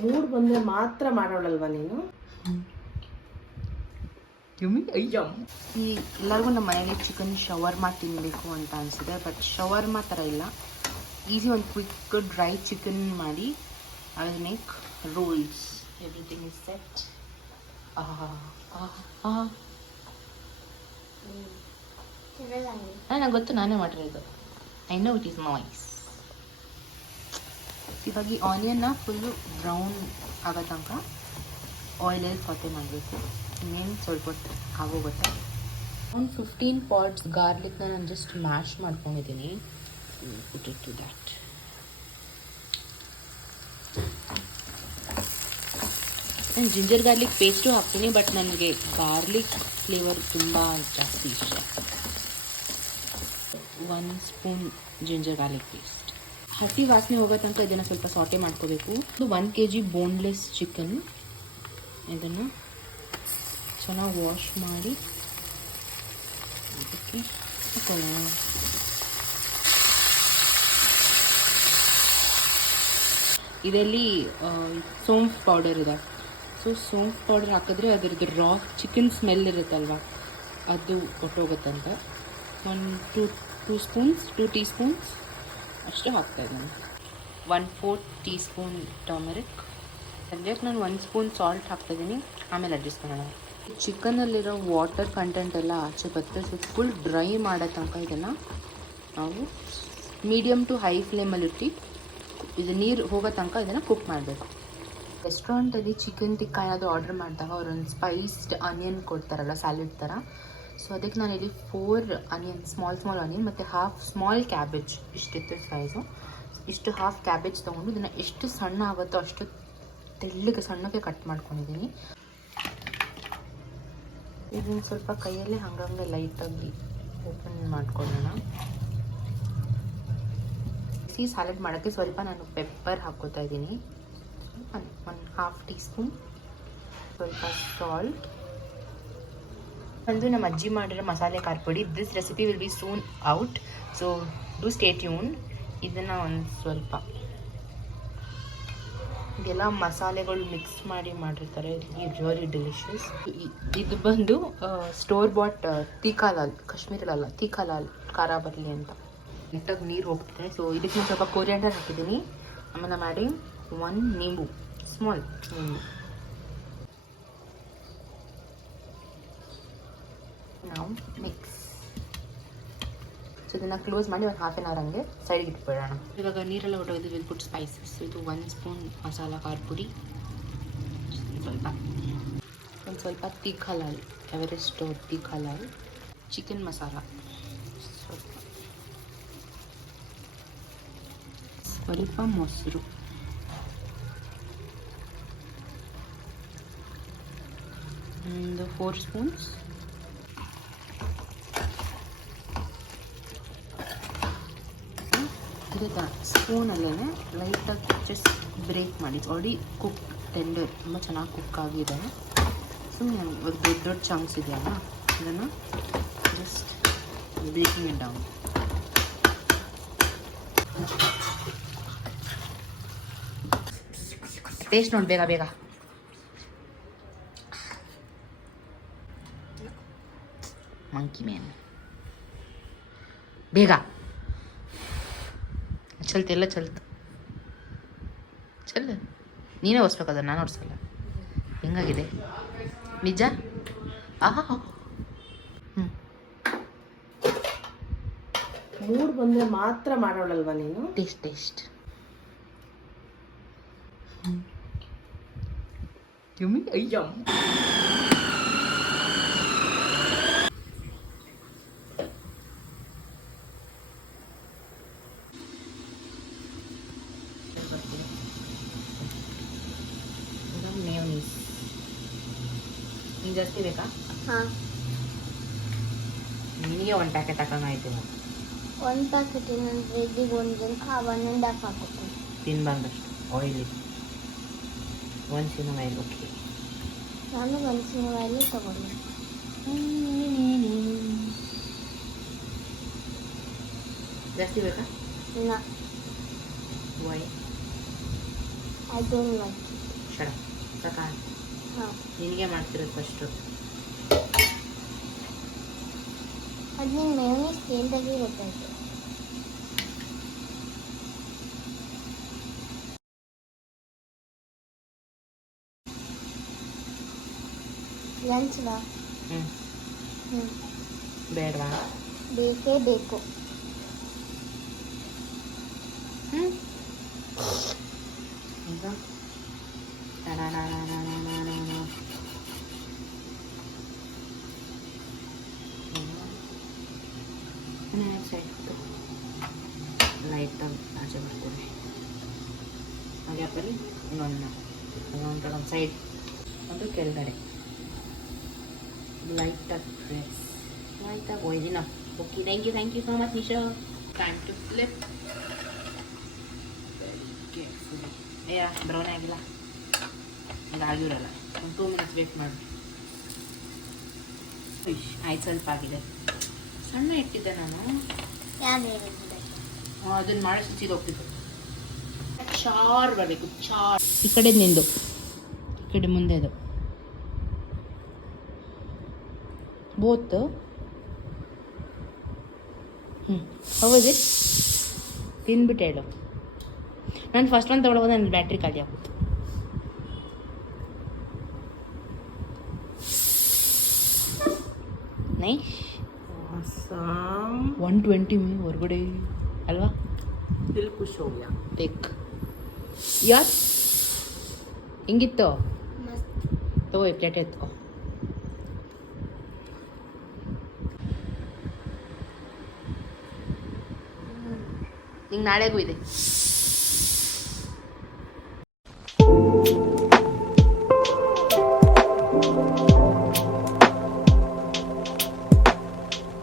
Mood ಬಂದರೆ ಮಾತ್ರ ಮಾಡೋಳಲ್ವ ನೀನು? ಅಯ್ಯೋ, ಈ ಎಲ್ಲರಿಗೂ ನಮ್ಮ ಮನೇಲಿ ಚಿಕನ್ ಶವರ್ಮಾ ತಿನ್ನಬೇಕು ಅಂತ ಅನಿಸಿದೆ. ಬಟ್ ಶವರ್ಮಾ ಥರ ಇಲ್ಲ, ಈಸಿ ಒಂದು ಕ್ವಿಕ್ ಡ್ರೈ ಚಿಕನ್ ಮಾಡಿ I will make rolls. Everything is set. ನಂಗೆ ಗೊತ್ತು, ನಾನೇ ಮಾಡಿರೋದು. I know it is nice. ಇವಾಗ ಈ ಆನಿಯನ್ನ ಫುಲ್ಲು ಬ್ರೌನ್ ಆಗೋ ತನಕ ಆಯಿಲಲ್ಲಿ ಸಾಟೆ ಮಾಡಬೇಕು. ಇನ್ನೇನು ಸ್ವಲ್ಪ ಹೊತ್ತು ಆಗೋಗುತ್ತೆ. ಒಂದು 15 ಪಾಟ್ಸ್ ಗಾರ್ಲಿಕ್ನ ನಾನು ಜಸ್ಟ್ ಮ್ಯಾಶ್ ಮಾಡ್ಕೊಂಡಿದ್ದೀನಿ. Put it to that. ನಾನು ಜಿಂಜರ್ ಗಾರ್ಲಿಕ್ ಪೇಸ್ಟು ಹಾಕ್ತೀನಿ, ಬಟ್ ನನಗೆ ಗಾರ್ಲಿಕ್ ಫ್ಲೇವರ್ ತುಂಬ ಜಾಸ್ತಿ ಇಷ್ಟ. 1 ಸ್ಪೂನ್ ಜಿಂಜರ್ ಗಾರ್ಲಿಕ್ ಪೇಸ್ಟ್. ಹಸಿ ವಾಸನೆ ಹೋಗೋ ತನಕ ಇದನ್ನು ಸ್ವಲ್ಪ ಸಾಟೆ ಮಾಡ್ಕೋಬೇಕು. 1 kg ಬೋನ್ಲೆಸ್ ಚಿಕನ್, ಇದನ್ನು ಚೆನ್ನಾಗಿ ವಾಶ್ ಮಾಡಿ ಅದಕ್ಕೆ ಹಾಕೋಣ. ಇದರಲ್ಲಿ ಸೋಂಫ್ ಪೌಡರ್ ಇದೆ. ಸೊ ಸೋಂಫ್ ಪೌಡರ್ ಹಾಕಿದ್ರೆ ಅದರದ್ದು ರಾ ಚಿಕನ್ ಸ್ಮೆಲ್ ಇರುತ್ತಲ್ವ, ಅದು ಹೊಟ್ಟೋಗುತ್ತಂತ. 2 ಟೀ ಸ್ಪೂನ್ಸ್ ಅಷ್ಟು ಹಾಕ್ತಾಯಿದ್ದೀನಿ. 1/4 ಟೀ ಸ್ಪೂನ್ ಟರ್ಮರಿಕ್. ಸದ್ಯಕ್ಕೆ ನಾನು 1 ಸ್ಪೂನ್ ಸಾಲ್ಟ್ ಹಾಕ್ತಾಯಿದ್ದೀನಿ, ಆಮೇಲೆ ಅಡ್ಜಸ್ಟ್ ಮಾಡೋಣ. ಚಿಕನಲ್ಲಿರೋ ವಾಟರ್ ಕಂಟೆಂಟ್ ಎಲ್ಲ ಆಚೆ ಬರುತ್ತೆ. ಸೊ ಫುಲ್ ಡ್ರೈ ಮಾಡೋ ತನಕ ಇದನ್ನು ನಾವು ಮೀಡಿಯಮ್ ಟು ಹೈ ಫ್ಲೇಮಲ್ಲಿ ಇಟ್ಟು ಇದು ನೀರು ಹೋಗೋ ತನಕ ಇದನ್ನು ಕುಕ್ ಮಾಡಬೇಕು. ರೆಸ್ಟೋರೆಂಟಲ್ಲಿ ಚಿಕನ್ ಟಿಕ್ಕಾ ಏನಾದರೂ ಆರ್ಡರ್ ಮಾಡಿದಾಗ ಅವರೊಂದು ಸ್ಪೈಸ್ಡ್ ಆನಿಯನ್ ಕೊಡ್ತಾರಲ್ಲ, ಸ್ಯಾಲಡ್ ಥರ. ಸೊ ಅದಕ್ಕೆ ನಾನಿಲ್ಲಿ 4 ಆನಿಯನ್, ಸ್ಮಾಲ್ ಆನಿಯನ್ ಮತ್ತು ಹಾಫ್ ಸ್ಮಾಲ್ ಕ್ಯಾಬೇಜ್, ಇಷ್ಟಿತ್ತು ಸೈಜು. ಇಷ್ಟು ಹಾಫ್ ಕ್ಯಾಬೇಜ್ ತೊಗೊಂಡು ಇದನ್ನು ಎಷ್ಟು ಸಣ್ಣ ಆಗುತ್ತೋ ಅಷ್ಟು ತೆಳ್ಳಗೆ ಸಣ್ಣಕ್ಕೆ ಕಟ್ ಮಾಡ್ಕೊಂಡಿದ್ದೀನಿ. ಇದನ್ನು ಸ್ವಲ್ಪ ಕೈಯಲ್ಲೇ ಹಂಗಂಗೆ ಲೈಟಾಗಿ ಓಪನ್ ಮಾಡ್ಕೊಳ್ಳೋಣ. ಈ ಸ್ಯಾಲಡ್ ಮಾಡೋಕ್ಕೆ ಸ್ವಲ್ಪ ನಾನು ಪೆಪ್ಪರ್ ಹಾಕ್ಕೋತಾ ಇದ್ದೀನಿ. 1/2 ಟೀ ಸ್ಪೂನ್. ಸ್ವಲ್ಪ ಸಾಲ್ಟ್. ಒಂದು ನಮ್ಮ ಅಜ್ಜಿ ಮಾಡಿರೋ ಮಸಾಲೆ ಖಾರ ಪುಡಿ. This recipe will be soon out, so do stay tune. ಇದನ್ನು ಒಂದು ಸ್ವಲ್ಪ ಇದೆಲ್ಲ ಮಸಾಲೆಗಳು ಮಿಕ್ಸ್ ಮಾಡಿರ್ತಾರೆ. Really delicious. ಇದು ಬಂದು ಸ್ಟೋರ್ ಬಾಟ್ ತೀಖಾ ಲಾಲ್, ಕಾಶ್ಮೀರಲ್ಲ ತೀಖಾ ಲಾಲ್, ಖಾರ ಬರಲಿ ಅಂತ ನೀಟಾಗಿ ನೀರು ಹೋಗ್ತಿದೆ. ಸೊ ಇದಕ್ಕೆ ನಾನು ಸ್ವಲ್ಪ ಕೊರಿಯಾಂಡರ್ ಹಾಕಿದ್ದೀನಿ. ಆಮೇಲೆ ಮಾಡಿ 1 ನಿಂಬು, ಸ್ಮಾಲ್ ನಿಂಬು. ನಾವು ಮಿಕ್ಸ್. ಸೊ ಇದನ್ನು ಕ್ಲೋಸ್ ಮಾಡಿ ಒಂದು ಹಾಫ್ ಆನ್ ಅವರ್ ಹಂಗೆ ಸೈಡ್ಗೆ ಇಟ್ಬಿಡೋಣ. ಇವಾಗ ನೀರೆಲ್ಲ ಹೊಟ್ಟೋಗಿದೆ. Will put spices. ಇದು 1 ಸ್ಪೂನ್ ಮಸಾಲ ಖಾರ ಪುಡಿ, ಒಂದು ಸ್ವಲ್ಪ ತೀಖಾ ಲಾಲ್, ಎವರೆಸ್ಟ್ ತೀಖಾ ಲಾಲ್, ಚಿಕನ್ ಮಸಾಲ ಸ್ವಲ್ಪ ಮೊಸರು, ಒಂದು 4 ಸ್ಪೂನ್ಸ್. ಇದಕ್ಕೆ ಸ್ಪೂನಲ್ಲೇ ಲೈಟಾಗಿ ಜಸ್ಟ್ ಬ್ರೇಕ್ ಮಾಡಿ. ಆಲ್ರೆಡಿ ಕುಕ್ ಟೆಂಡರ್, ತುಂಬ ಚೆನ್ನಾಗಿ ಕುಕ್ ಆಗಿದೆ. ಸುಮ್ಮನೆ ದೊಡ್ಡ ಚಂಕ್ಸ್ ಇದೆಯಲ್ಲ, ಇದನ್ನು just breaking it down. Taste ನೋಡಿ ಬೇಗ ಬೇಗ. ಮಂಕಿ ಮ್ಯಾನ್, ಬೇಗ ಚಲ್ತೆಲ್ಲ ಚಲ್ತು ಚಲ್. ನೀನೇ ಓಡಿಸ್ಬೇಕದ, ನಾನು ಓಡಿಸಲ್ಲ. ಹೆಂಗಾಗಿದೆ ನಿಜ? ಮೂಡ್ ಬಂದರೆ ಮಾತ್ರ ಮಾಡೋಳಲ್ವ ನೀನು? Taste yummy. ಅಯ್ಯೋ, ಮೇಯೋನೀಸ್ ಜಾಸ್ತಿ ಬೇಕಾ? ಹಾಂ, ನಿನಗೆ 1 ಪ್ಯಾಕೆಟ್ ಹಾಕೋಂಗಾಯ್ತು. 1 ಪ್ಯಾಕೆಟ್ ಇನ್ನೊಂದು ರೆಡ್ಡಿಗೆ 1.5 ಹಾಕೋತೀನಿ. ತಿನ್ಬಾರ್ದಷ್ಟು ಆಯಿಲ್ ಇದೆ. 1 ಸ್ಪೂನ್ ಆಯಿಲ್. ಓಕೆ, ನಾನು 1 ಸ್ಪೂನ್ ಆಯಿಲ್ ತಗೊಂಡೆ. ಜಾಸ್ತಿ ಬೇಕಾ? ಇಲ್ಲ, Y? I don't like it. ಕಡ ಸಾಕಾ ಹಾಂ ನಿನಗೆ ಮಾಡ್ತಿರೋದು ಫಸ್ಟು. ಅದು ನಿನ್ನ ಮೇಯೋನೀಸ್ ಕೇಳ್ದಾಗೆ ಗೊತ್ತಾಯ್ತು. ಲಂಚ್ವಾ? ಹ್ಞೂ ಹ್ಞೂ ಬೇಡವಾ? ಬೇಕೇ ಬೇಕು. ಹ್ಞೂ ಈಗ ಆಯಿತು ಲೈಟಾಗಿ ಆಚೆ ಮಾಡ್ತೀನಿ. ಹಾಗೆ ಹಾಕಲಿ ಇನ್ನೊಂದು ಸೈಡ್ ಅದು ಕೆಳಗಡೆ ಲೈಟಾಗಿ ಪ್ರೆಸ್ ಲೈಟಾಗಿ ಒಯ್ದಿನ. Okay thank you so much Nisha. Time to flip. ಏ ಬ್ರೌನ್ ಆಗಿಲ್ಲ, ಈಗ ಆಗಿರಲ್ಲ. ಒಂದು 2 ಮಿನಿಟ್ಸ್ ವೇಟ್ ಮಾಡಿ. ಆಯ್ತು, ಸ್ವಲ್ಪ ಆಗಿದೆ. ಸಣ್ಣ ಇಟ್ಟಿದ್ದೆ ನಾನು, ಯಾರು ಹೇಳಿದ್ದೆ? ಅದನ್ನು ಮಾಡಿ ಸುಚ್ಚಿಗೆ ಹೋಗ್ತಿದ್ದೆ. ಚಾರ್ ಬರಬೇಕು, ಚಾರ್. ಈ ಕಡೆ ನಿಂದು, ಈ ಕಡೆ ಮುಂದೆ ಅದು ಬೋತ್. ಹೌದು ತಿಂದ್ಬಿಟ್ಟು ಹೇಳು. ನಾನು ಫಸ್ಟ್ ಒಂದು ತೊಗೊಳ್ಬೋದು, ನನ್ನ ಬ್ಯಾಟ್ರಿ ಖಾಲಿ ಆಗುತ್ತೆ. ನೈಸ್. 120 ಹೊರಗಡೆ ಅಲ್ವಾ? ದಿಲ್ ಖುಷ್ ಹೋಗ್ಯಾ. ಟೇಕ್ ಯಾರ್ ಹೆಂಗಿತ್ತು? ಮಸ್ತ್. ತಗೋ ಈ ಪ್ಲೇಟ್ ಎತ್ಕೋ. ನಿಂಗೆ ನಾಳೆಗೂ ಇದೆ.